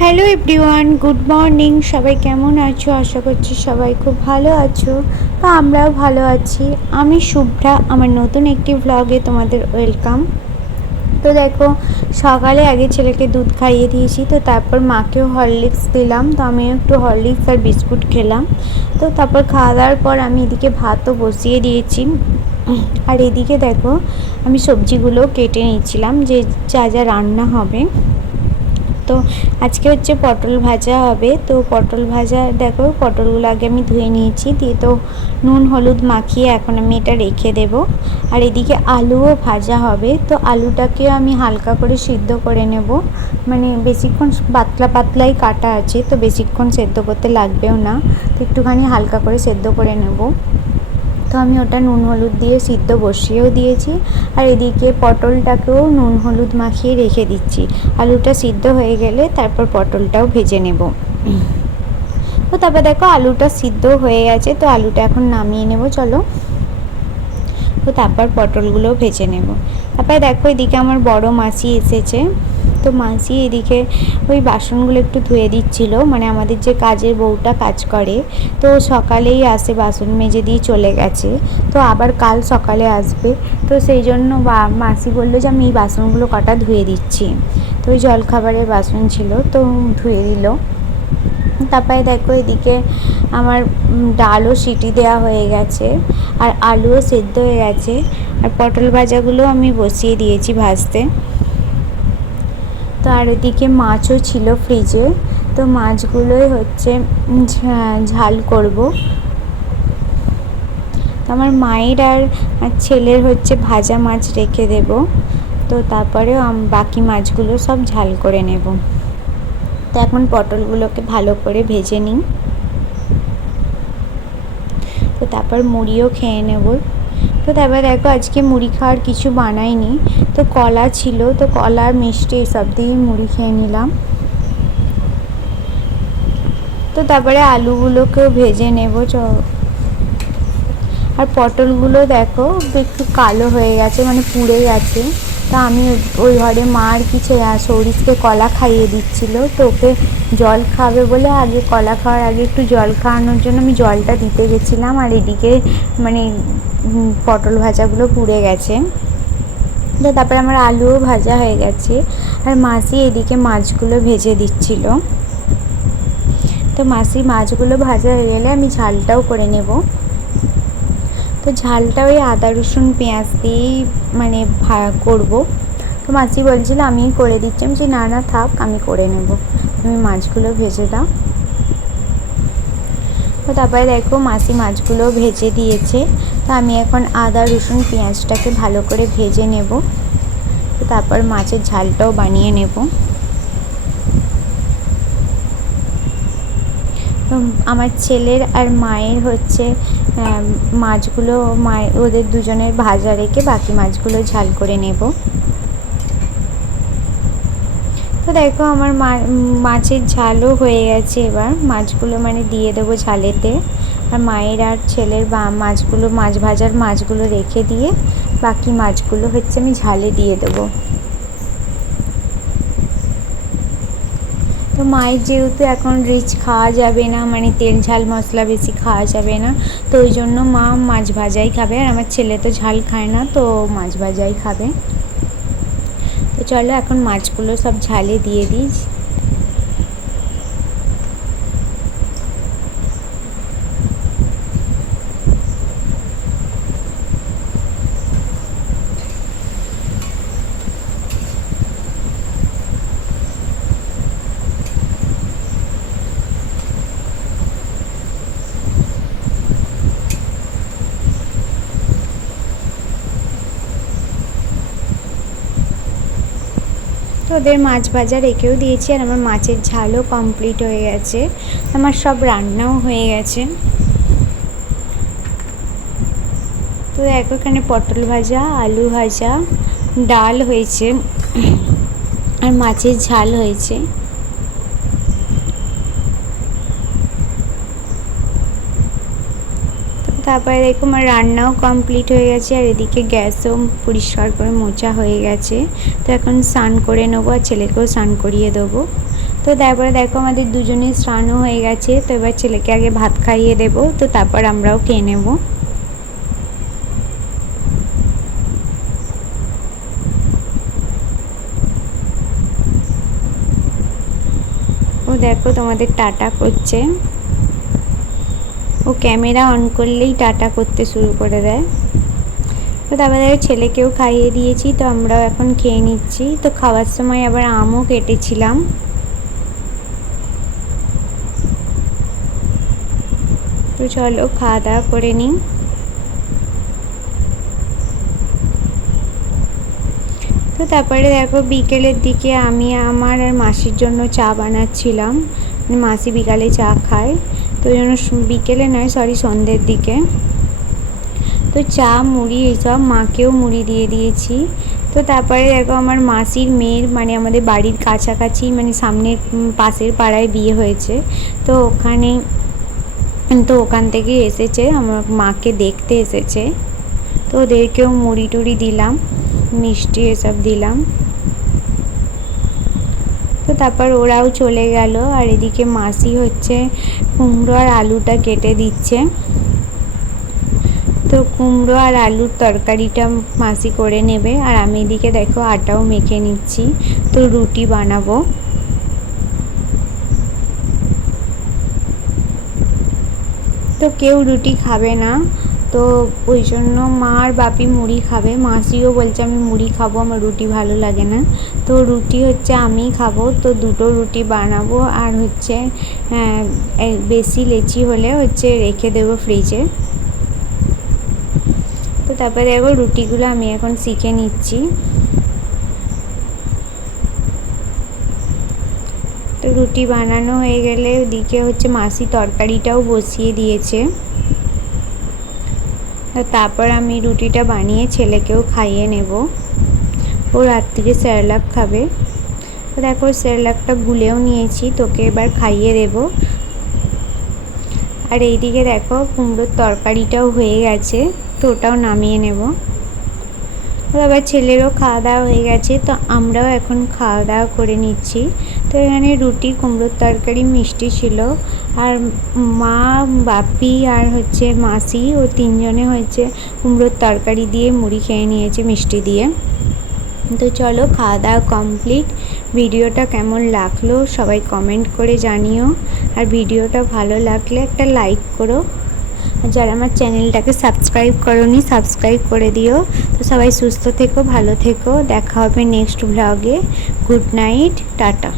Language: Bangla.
Hello everyone, good morning. সবাই কেমন আছো? আশা করছি সবাই খুব ভালো আছো। তো আমরাও ভালো আছি। আমি শুভ্রা, আমার নতুন একটি ভ্লগে তোমাদের ওয়েলকাম। তো দেখো, সকালে আগে ছেলেকে দুধ খাইয়ে দিয়েছি, তো তারপর মাকেও হরলিক্স দিলাম। তো আমিও একটু হরলিক্স আর বিস্কুট খেলাম। তো তারপর খাওয়া দাওয়ার পর আমি এদিকে ভাতও বসিয়ে দিয়েছি। আর এদিকে দেখো, আমি সবজিগুলো কেটে নিচ্ছিলাম যে যা যা রান্না হবে। তো আজকে হচ্ছে পটল ভাজা হবে। তো পটল ভাজা দেখো, পটলগুলো আগে আমি ধুয়ে নিয়েছি, দিয়ে তো নুন হলুদ মাখিয়ে এখন আমি এটা রেখে দেব। আর এদিকে আলুও ভাজা হবে। তো আলুটাকেও আমি হালকা করে সিদ্ধ করে নেব, মানে বেশিক্ষণ পাতলা পাতলাই কাটা আছে, তো বেশিক্ষণ সেদ্ধ করতে লাগবেও না। তো একটুখানি হালকা করে সেদ্ধ করে নেব। তো আমি ওটা নুন হলুদ দিয়ে সিদ্ধ বসিয়েও দিয়েছি। আর এদিকে পটলটাকেও নুন হলুদ মাখিয়ে রেখে দিচ্ছি। আলুটা সিদ্ধ হয়ে গেলে তারপর পটলটাও ভেজে নেব। তো তারপর দেখো, আলুটা সিদ্ধ হয়ে গেছে, তো আলুটা এখন নামিয়ে নেব, চলো। তো তারপর পটলগুলোও ভেজে নেব। তারপরে দেখো, এদিকে আমার বড় মাসি এসেছে। তো মাসি এদিকে ওই বাসনগুলো একটু ধুয়ে দিচ্ছিল, মানে আমাদের যে কাজের বউটা কাজ করে, তো সকালেই আসে, বাসন মেজে দিয়ে চলে গেছে। তো আবার কাল সকালে আসবে। তো সেই জন্য মাসি বললো যে আমি এই বাসনগুলো কটা ধুয়ে দিচ্ছি। তো ওই জলখাবারের বাসন ছিল, তো ধুয়ে দিল। তারপরে দেখো, এদিকে আমার ডালও সিটি দেওয়া হয়ে গেছে, আর আলুও সেদ্ধ হয়ে গেছে, আর পটল ভাজাগুলো আমি বসিয়ে দিয়েছি ভাজতে। তো আর এদিকে মাছও ছিল ফ্রিজে, তো মাছগুলোই হচ্ছে ঝাল করব। তো আমার মায়ের আর ছেলের হচ্ছে ভাজা মাছ রেখে দেব। তো তারপরেও বাকি মাছগুলো সব ঝাল করে নেব। তো এখন পটলগুলোকে ভালো করে ভেজে নিই। তো তারপর মুড়িও খেয়ে নেব। তো তারপর দেখো, আজকে মুড়ি খাওয়ার কিছু বানাইনি, তো কলা ছিল, তো কলার মিষ্টি এসব দিয়ে মুড়ি খেয়ে নিলাম। তো তারপরে আলুগুলোকেও ভেজে নেব। আর পটলগুলো দেখো একটু কালো হয়ে গেছে, মানে পুড়ে গেছে। তা আমি ওই ঘরে মা আর কি সৌরিশকে কলা খাইয়ে দিচ্ছিল, তো ওকে জল খাবে বলে আগে কলা খাওয়ার আগে একটু জল খাওয়ানোর জন্য আমি জলটা দিতে গেছিলাম। আর এদিকে মানে পটল ভাজাগুলো পুড়ে গেছে। তো তারপরে আমার আলুও ভাজা হয়ে গেছে, আর মাসি এদিকে মাছগুলো ভেজে দিচ্ছিল। তো মাসি মাছগুলো ভাজা হয়ে গেলে আমি ঝালটাও করে নেব। তো ঝালটা ওই আদা রসুন পেঁয়াজ দিয়েই মানে করব। তো মাসি বলছিল আমিই করে দিচ্ছি, আমি যে না না থাক, আমি করে নেব, তুমি মাছগুলো ভেজে দাও। তো তারপরে দেখো, মাসি মাছগুলো ভেজে দিয়েছে। তো আমি এখন আদা রসুন পেঁয়াজটাকে ভালো করে ভেজে নেব। তো তারপর মাছের ঝালটাও বানিয়ে নেব। তো আমার ছেলের আর মায়ের হচ্ছে মাছগুলো ওদের দুজনের ভাজা রেখে বাকি মাছগুলো ঝাল করে নেব। তো দেখো, আমার মাছের ঝালও হয়ে গেছে। এবার মাছগুলো মানে দিয়ে দেবো ঝালেতে। আর মায়ের আর ছেলের মাছগুলো, মাছ ভাজার মাছগুলো রেখে দিয়ে বাকি মাছগুলো হচ্ছে আমি ঝালে দিয়ে দেবো। তো মায়ের যেহেতু এখন রিচ খাওয়া যাবে না, মানে তেল ঝাল মশলা বেশি খাওয়া যাবে না, তো ওই জন্য মা মাছ ভাজাই খাবে। আর আমার ছেলে তো ঝাল খায় না, তো মাছ ভাজাই খাবে। তো চলো এখন মাছগুলো সব ঝালে দিয়ে দিই। তো ওদের মাছ ভাজা রেখেও দিয়েছি, আর আমার মাছের ঝালও কমপ্লিট হয়ে গেছে, আমার সব রান্নাও হয়ে গেছে। তো দেখো, এখানে পটল ভাজা, আলু ভাজা, ডাল হয়েছে, আর মাছের ঝাল হয়েছে। তারপরে দেখো, আমার রান্নাও কমপ্লিট হয়ে গেছে, আর এদিকে গ্যাসও পরিষ্কার করে মোছা হয়ে গেছে। তো এখন স্নান করে নেবো, আর ছেলেকেও স্নান করিয়ে দেবো। তো তারপরে দেখো আমাদের দুজনের স্নানও হয়ে গেছে। তো এবার ছেলেকে আগে ভাত খাইয়ে দেবো, তো তারপর আমরাও খেয়ে নেবো। ও দেখো তোমাদের টাটা করছে, ও ক্যামেরা অন করলেই টাটা করতে শুরু করে দেয়। তো তারপরে ছেলেকেও খাইয়ে দিয়েছি, তো আমরাও এখন খেয়ে নিচ্ছি। তো খাওয়ার সময় আবার আমও কেটেছিলাম। তো চলো খাওয়া দাওয়া করে নিই। তো তারপরে দেখো বিকেলের দিকে আমি আমার আর মাসির জন্য চা বানাচ্ছিলাম। মাসি বিকালে চা খায়, তো ওই জন্য বিকেলে নয়, সরি সন্ধ্যের দিকে। তো চা মুড়ি এইসব মাকেও মুড়ি দিয়ে দিয়েছি। তো তারপরে দেখো আমার মাসির মেয়ের মানে আমাদের বাড়ির কাছাকাছি মানে সামনের পাশের পাড়ায় বিয়ে হয়েছে। তো ওখান থেকে এসেছে, আমার মাকে দেখতে এসেছে। তো ওদেরকেও মুড়ি টুড়ি দিলাম, মিষ্টি এসব দিলাম। তো তারপর ওরাও চলে গেল, আর এদিকে মাসি হচ্ছে কুমড়ো আর আলুটা কেটে দিচ্ছে। তো কুমড়ো আর আলুর তরকারিটা মাসি করে নেবে, আর আমি এদিকে দেখো আটাও মেখে নিচ্ছি, তো রুটি বানাবো। তো কেউ রুটি খাবে না, তো ওই জন্য মা আর বাপি মুড়ি খাবে। মাসিও বলছে আমি মুড়ি খাবো, আমার রুটি ভালো লাগে না। তো রুটি হচ্ছে আমি খাবো, তো দুটো রুটি বানাবো। আর হচ্ছে বেশি লেচি হলে হচ্ছে রেখে দেবো ফ্রিজে। তো তারপরে দেখো রুটিগুলো আমি এখন শিখে নিচ্ছি। তো রুটি বানানো হয়ে গেলে ওদিকে হচ্ছে মাসি তরকারিটাও বসিয়ে দিয়েছে। তারপর আমি রুটিটা বানিয়ে ছেলেকেও খাইয়ে নেব, ও রাত্রিরে সেরেলাক খাবে। তো দেখো সেরেলাকটা গুলেও নিয়েছি, তোকে এবার খাইয়ে দেব। আর এইদিকে দেখো কুমড়োর তরকারিটাও হয়ে গেছে, তো ওটাও নামিয়ে নেব। তো আবার ছেলেরও খাওয়া দাওয়া হয়ে গেছে, তো আমরাও এখন খাওয়া দাওয়া করে নিচ্ছি। তো এখানে রুটি, কুমড়োর তরকারি, মিষ্টি ছিল। আর মা, বাপি আর হচ্ছে মাসি, ও তিনজনে হচ্ছে কুমড়োর তরকারি দিয়ে মুড়ি খেয়ে নিয়েছে মিষ্টি দিয়ে। তো চলো খাওয়া দাওয়া কমপ্লিট। ভিডিওটা কেমন লাগলো সবাই কমেন্ট করে জানিও, আর ভিডিওটা ভালো লাগলে একটা লাইক করো। আর যারা আমার চ্যানেলটাকে সাবস্ক্রাইব করোনি সাবস্ক্রাইব করে দিও। তো সবাই সুস্থ থেকো, ভালো থেকো, দেখা হবে নেক্সট ব্লগে। Good night, tata.